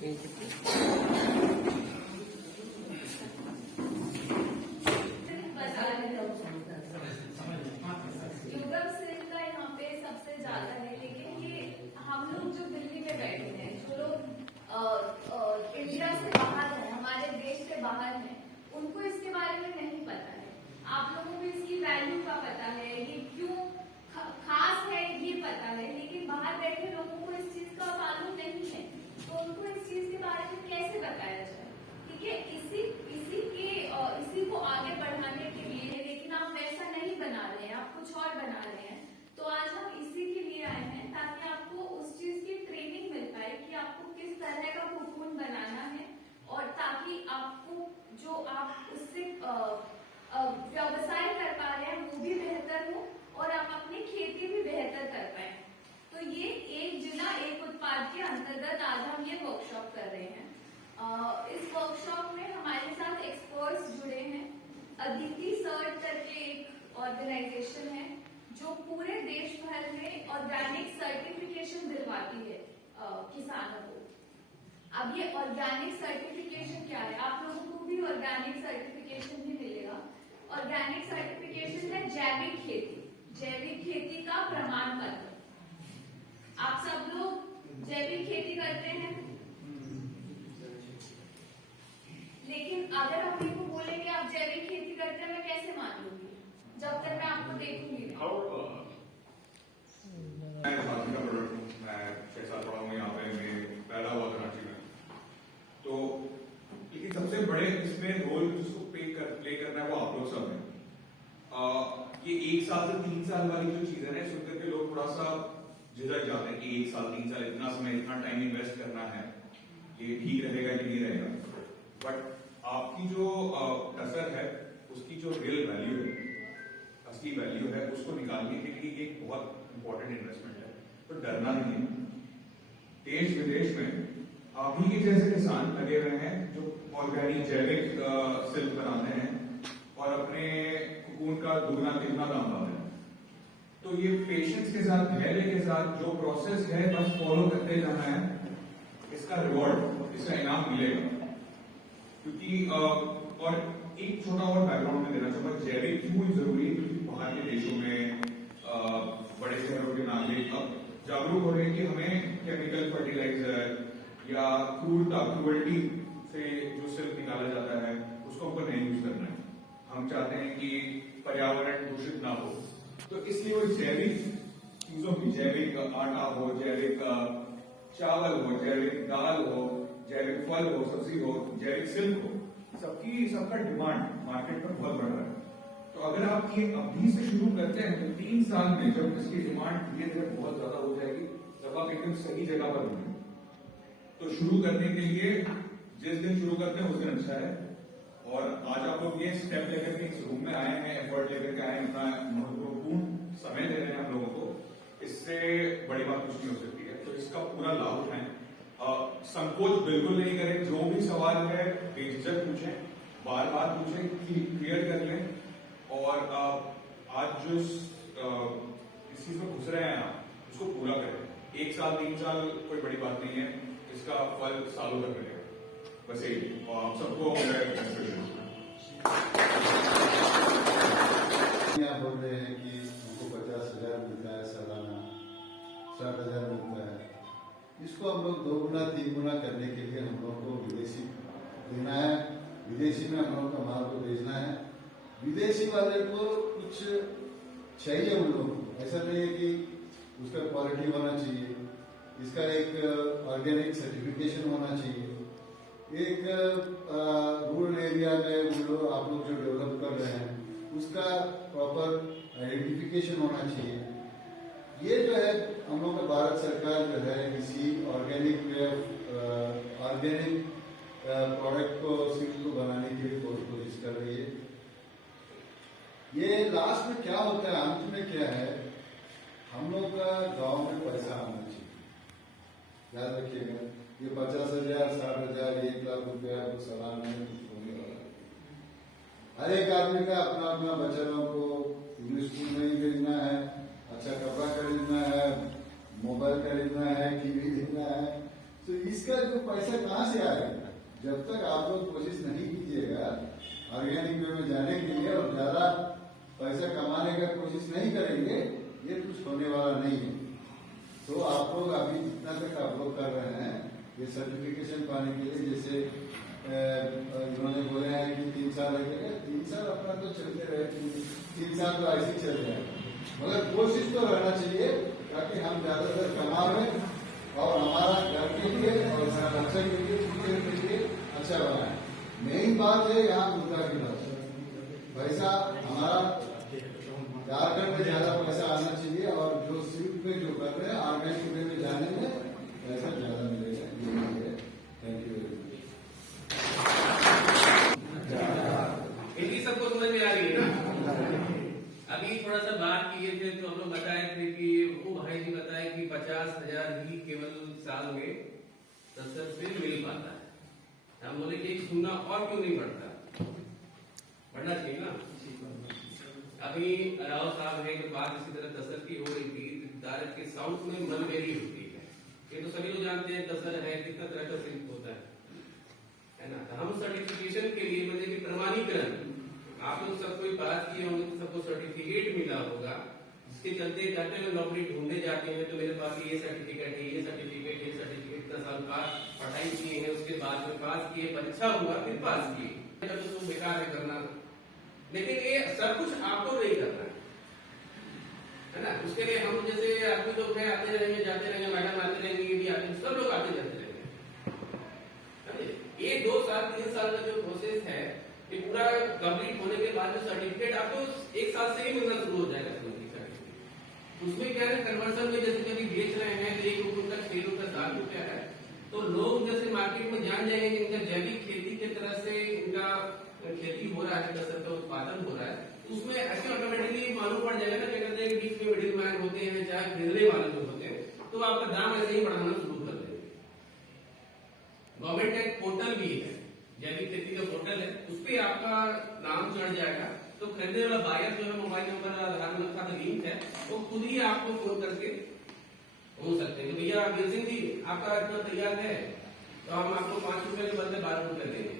यहाँ पे सबसे ज्यादा है, लेकिन ये हम लोग जो दिल्ली में बैठे हैं, जो लोग इंडिया से बाहर हैं, हमारे देश से बाहर हैं, उनको इसके बारे में नहीं पता है। आप लोगों को इसकी वैल्यू का पता है, ये क्यों खास है ये पता है, लेकिन बाहर बैठे लोगों को इस चीज का मालूम नहीं है। तो उनको इस चीज के बारे में कैसे बताया जाए? ठीक है, इसी को आगे बढ़ाने के लिए, लेकिन आप वैसा नहीं बना रहे हैं, आप कुछ और बना रहे हैं। तो आज हम इसी के लिए आए हैं ताकि आपको उस चीज की ट्रेनिंग मिल पाए कि आपको किस तरह का कोकून बनाना है, और ताकि आपको जो आप उससे व्यवसाय कर पा रहे हैं वो भी बेहतर हो, और आप अपनी खेती भी बेहतर कर पाए। तो ये एक जिला एक उत्पाद के अंतर्गत आज हम ये वर्कशॉप कर रहे हैं। इस वर्कशॉप में हमारे साथ एक्सपर्ट्स जुड़े हैं। अदिति सर्च करके एक ऑर्गेनाइजेशन है जो पूरे देश भर में ऑर्गेनिक सर्टिफिकेशन दिलवाती है किसानों को। अब ये ऑर्गेनिक सर्टिफिकेशन क्या है? आप लोगों को भी ऑर्गेनिक सर्टिफिकेशन भी मिलेगा। ऑर्गेनिक सर्टिफिकेशन है जैविक खेती का प्रमाण पत्र। आप सब लोग जैविक खेती करते हैं, लेकिन अगर हम इनको बोलेंगे आप जैविक खेती करते हैं, मैं कैसे मान लूंगी जब तक मैं आपको देखूंगी? मैं 6 साल पढ़ा हूँ यहाँ पे, मैं पैदा हुआ कराची में। तो लेकिन सबसे बड़े इसमें रोल जिसको प्ले करना है वो आप लोग सब है। ये 1 साल से 3 साल वाली जो चीजें हैं सुनकर के लोग थोड़ा सा झिझक जाते हैं कि 1 साल 3 साल इतना समय इतना टाइम इन्वेस्ट करना है, ये ठीक रहेगा कि नहीं रहेगा। बट आपकी जो कसर है उसकी जो रियल वैल्यू है, असली वैल्यू है, उसको निकालने के लिए एक बहुत इंपॉर्टेंट इन्वेस्टमेंट है। तो डरना नहीं है। देश विदेश में आप ही के जैसे किसान लगे हुए हैं जो ऑर्गेनिक जैविक सिल्क बनाते हैं और अपने कोकून का दुगना तिगुना दाम पाते हैं। तो ये पेशेंस के साथ, धैर्य के साथ जो प्रोसेस है बस फॉलो करते जाना है, इसका रिवॉर्ड, इसका इनाम मिलेगा। क्योंकि और एक छोटा और बैकग्राउंड में देना चाहूंगा, जैविक क्यों जरूरी है? क्योंकि बाहर के देशों में बड़े शहरों के नागरिक अब जागरूक हो रहे हैं कि हमें केमिकल फर्टिलाइजर या क्रूरल्टी से जो सिल्क निकाला जाता है उसको हमको नहीं यूज करना है। हम चाहते हैं कि पर्यावरण दूषित ना हो, तो इसलिए वो जैविक चीजों की, जैविक आटा हो, जैविक चावल हो, जैविक दाल हो, जैविक फल हो, सब्जी हो, जैविक सिल्क हो, सबका डिमांड मार्केट में बहुत बढ़ रहा है। तो अगर आप ये अभी से शुरू करते हैं तो 3 साल में जब इसकी डिमांड धीरे धीरे बहुत ज्यादा हो जाएगी, जब आप एकदम सही जगह पर होंगे। तो शुरू करने के लिए जिस दिन शुरू करते हैं उस दिन अच्छा है। और आज आप लोग ये स्टेप लेकर के इस रूम में आए हैं, एफर्ट लेकर के आए हैं, अपना महत्वपूर्ण समय दे रहे हैं आप लोगों को, इससे बड़ी बात कुछ नहीं हो सकती है। तो इसका पूरा लाभ उठाएं, संकोच बिल्कुल नहीं करें। जो भी सवाल है बेझिझक पूछें, बार बार पूछें, क्लियर कर लें। और आज जो इस चीज में घुस रहे हैं आप, उसको पूरा करें। 1 साल 3 साल कोई बड़ी बात नहीं है, इसका फल सालों तक मिलेगा। बस यही, और आप सबको बोल रहे हैं कि हमको 50,000 मिलता है सालाना, 60,000 मिलता है। इसको हम लोग 2 गुना 3 गुना करने के लिए हम लोग को विदेशी देना है, विदेशी में हम लोग का माल को भेजना है। विदेशी वाले को कुछ चाहिए उन लोगों को, ऐसा नहीं है कि उसका क्वालिटी होना चाहिए, इसका एक ऑर्गेनिक सर्टिफिकेशन होना चाहिए, एक रूरल एरिया में आप लोग जो डेवलप कर रहे हैं उसका प्रॉपर आइडेंटिफिकेशन होना चाहिए। ये जो है हम लोग का भारत सरकार जो है इसी ऑर्गेनिक प्रोडक्ट को, सिल्क को बनाने की भी कोशिश कर रही है। ये लास्ट में क्या होता है, अंत में क्या है, हम लोग का गांव में पैसा आना चाहिए। याद रखिएगा, ये 50,000 60,000 1 लाख रुपया तो सालाना में कुछ होने वाला है। हर एक आदमी का अपना अपना बच्चों को इंग्लिश स्कूल में ही भेजना है, अच्छा कपड़ा खरीदना है, मोबाइल खरीदना है, टीवी देखना है। तो इसका जो पैसा कहाँ से आएगा? जब तक आप लोग कोशिश नहीं कीजिएगा ऑर्गेनिक वे में जाने के लिए और ज्यादा पैसा कमाने का कोशिश नहीं करेंगे, ये कुछ होने वाला नहीं है। तो आप लोग अभी जितना तक आप लोग कर रहे हैं ये सर्टिफिकेशन पाने के लिए, जैसे उन्होंने बोले हैं कि 3 साल लगेगा, 3 साल अपना तो चलते रहे, 3 साल तो ऐसे ही चल जाएगा, मगर कोशिश तो रहना चाहिए ताकि हम ज्यादातर कमावे और हमारा घर के लिए और बच्चे के लिए, फ्यूचर के लिए अच्छा बनाए। मेन बात है यहाँ मुद्दा की बात, पैसा हमारा झारखंड में ज्यादा पैसा आना चाहिए और जो सिर्फ में जो कर रहे हैं ऑर्गेनिक वे में जाने में पैसा ज्यादा मिलेगा। Thank you very much. Hindi सबको समझ में आ गई ना? अभी थोड़ा सा बात किए थे तो हम लोग बताए थे कि वो भाई जी बताए कि 50,000 ही केवल साल में तसर से मिल पाता है। हम बोले कि सुनना और क्यों नहीं बढ़ता? बढ़ना चाहिए ना। अभी राव साहब है कि बात इसी तरह तसर की हो रही थी, डायरेक्ट के साउथ में मलबेरी होती है, ये तो सभी लोग जानते हैं तसर है कितना तरह का सिल्क होता है ना। तो हम सर्टिफिकेशन के लिए मतलब कि प्रमाणीकरण आप लोग सब कोई बात किए होंगे, सबको सर्टिफिकेट मिला होगा, इसके चलते जाते हुए नौकरी ढूंढने जाते हैं तो मेरे पास ये सर्टिफिकेट है, ये सर्टिफिकेट, ये सर्टिफिकेट, इतना साल बाद पढ़ाई किए हैं, उसके बाद में पास किए, परीक्षा हुआ, फिर पास किए, तो बेकार है करना। लेकिन ये सब कुछ आपको नहीं करना है ना। उसके लिए हम जैसे आदमी लोग हैं, आते रहेंगे जाते रहेंगे, मैडम आते रहेंगे, ये भी आते, सब लोग आते जाते रहेंगे। ये 2 साल 3 साल का जो प्रोसेस है ये पूरा कंप्लीट होने के बाद जो सर्टिफिकेट आपको 1 साल से ही मिलना शुरू हो जाएगा। उसमें क्या है, कन्वर्सन में जैसे कभी बेच रहे हैं तो 1 रुपये का 6 रुपये 7 रुपया है, तो लोग जैसे मार्केट में जान जाएंगे कि इनका जैविक खेती की तरह से इनका खेती हो रहा है, तसर का उत्पादन हो रहा है, उसमें ऐसे ऑटोमेटिकली मालूम पड़ जाएगा ना। क्या कहते हैं बीच में मिडिल मैन होते हैं, चाहे खरीदने वाले जो होते हैं, तो आपका दाम ऐसे ही बढ़ाना शुरू कर देंगे। गवर्नमेंट का एक पोर्टल भी है, जैविक खेती का पोर्टल है, उस पर आपका नाम चढ़ जाएगा, तो खरीदने वाला बायर जो है मोबाइल नंबर आधार नंबर का लिंक है, वो खुद ही आपको फोन करके हो सकते हैं कि भैया वीर सिंह जी आपका इतना तैयार है, तो हम आपको 5 रुपए के बदले 12 रुपए देंगे।